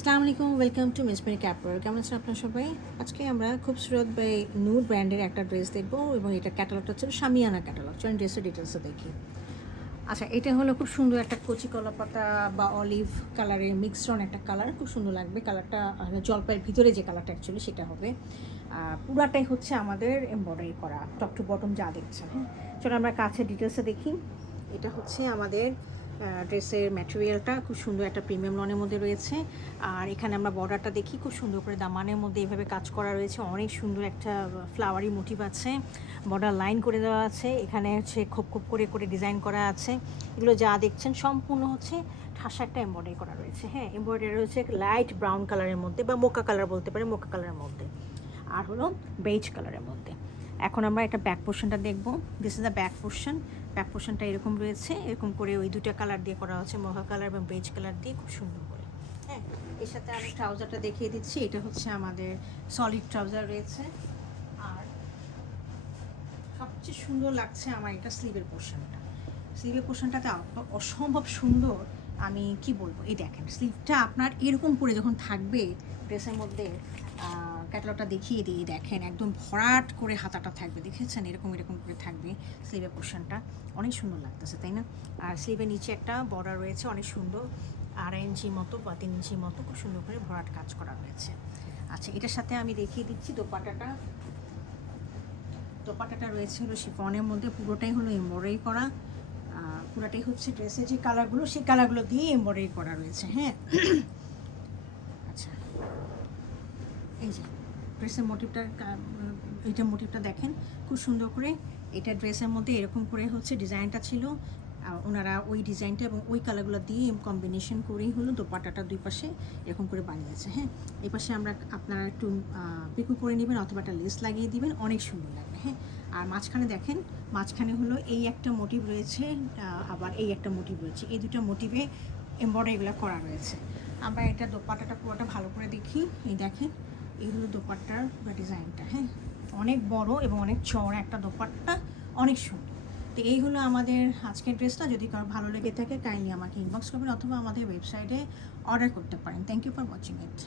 আসসালামু আলাইকুম, welcome to মিসমেরি ক্যাপর। কেমন আছেন আপনারা সবাই? আজকে আমরা খুবসুরত বাই নূর ব্র্যান্ডের একটা ড্রেস দেখবো এবং এটা ক্যাটালগটা হচ্ছে শামিয়ানা ক্যাটালগ। চলেন ড্রেসের ডিটেলসে দেখি। আচ্ছা, এটা হলো খুব সুন্দর একটা কচি কলা পাতা বা অলিভ কালারের মিক্সড একটা কালার, খুব সুন্দর লাগবে কালারটা। জলপাইয়ের ভিতরে যে কালারটা অ্যাকচুয়ালি সেটা হবে। পুরাটাই হচ্ছে আমাদের এমব্রয়ডারি করা, টপ টু বটম যা দেখছেন। হ্যাঁ, চলো আমরা কাছে ডিটেলসে দেখি। এটা হচ্ছে আমাদের ড্রেসের ম্যাটেরিয়ালটা খুব সুন্দর একটা প্রিমিয়াম লনের মধ্যে রয়েছে। আর এখানে আমরা বর্ডারটা দেখি, খুব সুন্দর করে দামানের মধ্যে এভাবে কাজ করা রয়েছে। অনেক সুন্দর একটা ফ্লাওয়ারি মোটিভ আছে, বর্ডার লাইন করে দেওয়া আছে, এখানে হচ্ছে খোপ খোপ করে করে ডিজাইন করা আছে। এগুলো যা দেখছেন সম্পূর্ণ হচ্ছে ঠাসা একটা এমব্রয়ডারি করা রয়েছে। হ্যাঁ, এমব্রয়ডারি রয়েছে লাইট ব্রাউন কালারের মধ্যে বা মোকা কালার বলতে পারে, মোকা কালারের মধ্যে, আর হলো বেজ কালারের মধ্যে। এখন আমরা একটা ব্যাক পোর্শনটা দেখব। This is the back portion. Back পোর্শনটা এরকম রয়েছে, এরকম করে ওই দুটো কালার দিয়ে করা হচ্ছে, মোহা কালার এবং বেজ কালার দিয়ে, খুব সুন্দর করে। হ্যাঁ, এর সাথে আমি ট্রাউজারটা দেখিয়ে দিচ্ছি। এটা হচ্ছে আমাদের সলিড ট্রাউজার রয়েছে। আর সবচেয়ে সুন্দর লাগছে আমার এটা স্লিভের পোর্শনটা। স্লিভের পোর্শনটাতে অসম্ভব সুন্দর। আমি কি বলবো, এই দেখেন স্লিভটা আপনার এরকম করে যখন থাকবে ড্রেসের মধ্যে, ক্যাটালগটা দেখিয়ে দিই, দেখেন একদম ভরাট করে হাতাটা থাকবে, দেখেছেন এরকম এরকম করে থাকবে স্লিভের পোর্শনটা। অনেক সুন্দর লাগতেছে, তাই না? আর স্লিভের নিচে একটা বর্ডার রয়েছে অনেক সুন্দর, 2.5 ইঞ্চি মতো বা 3 ইঞ্চি মতো, খুব সুন্দর করে ভরাট কাজ করা রয়েছে। আচ্ছা, এটার সাথে আমি দেখিয়ে দিচ্ছি দোপাট্টাটা। দোপাট্টাটা রয়েছে হলো শিফনের মধ্যে, পুরোটাই হলো এমব্রয়ডারি করা। পুরোটাই হচ্ছে ড্রেসের যে কালারগুলো সেই কালারগুলো দিয়ে এমব্রয়ডারি করা রয়েছে। হ্যাঁ, আচ্ছা, এই যে ড্রেসের মোটিভটা, এইটা মোটিভটা দেখেন খুব সুন্দর করে। এটা ড্রেসের মধ্যে এরকম করে হচ্ছে ডিজাইনটা ছিল, ওনারা ওই ডিজাইনটা এবং ওই কালারগুলো দিয়ে কম্বিনেশন করেই হলো দোপাট্টাটা দুই পাশে এরকম করে বানিয়েছে। হ্যাঁ, এই পাশে আমরা আপনারা একটু পিকু করে নেবেন অথবা একটা লেস লাগিয়ে দিবেন, অনেক সুন্দর লাগবে। হ্যাঁ, আর মাঝখানে দেখেন, মাঝখানে হলো এই একটা মোটিভ রয়েছে, আবার এই একটা মোটিভ রয়েছে, এই দুটো মোটিভে এমব্রয়ডারিগুলো করা রয়েছে। আমরা এটা দোপাট্টাটা পুরোটা ভালো করে দেখি। এই দেখেন, এই হলো দোপাট্টার বা ডিজাইনটা। হ্যাঁ, অনেক বড় এবং অনেক চওড়া একটা দোপাট্টা, অনেক সুন্দর। তো এই হলো আমাদের আজকের ড্রেসটা। যদি কারো ভালো লেগে থাকে কাইন্ডলি আমাকে ইনবক্স করবেন অথবা আমাদের ওয়েবসাইটে অর্ডার করতে পারেন। Thank you for watching it.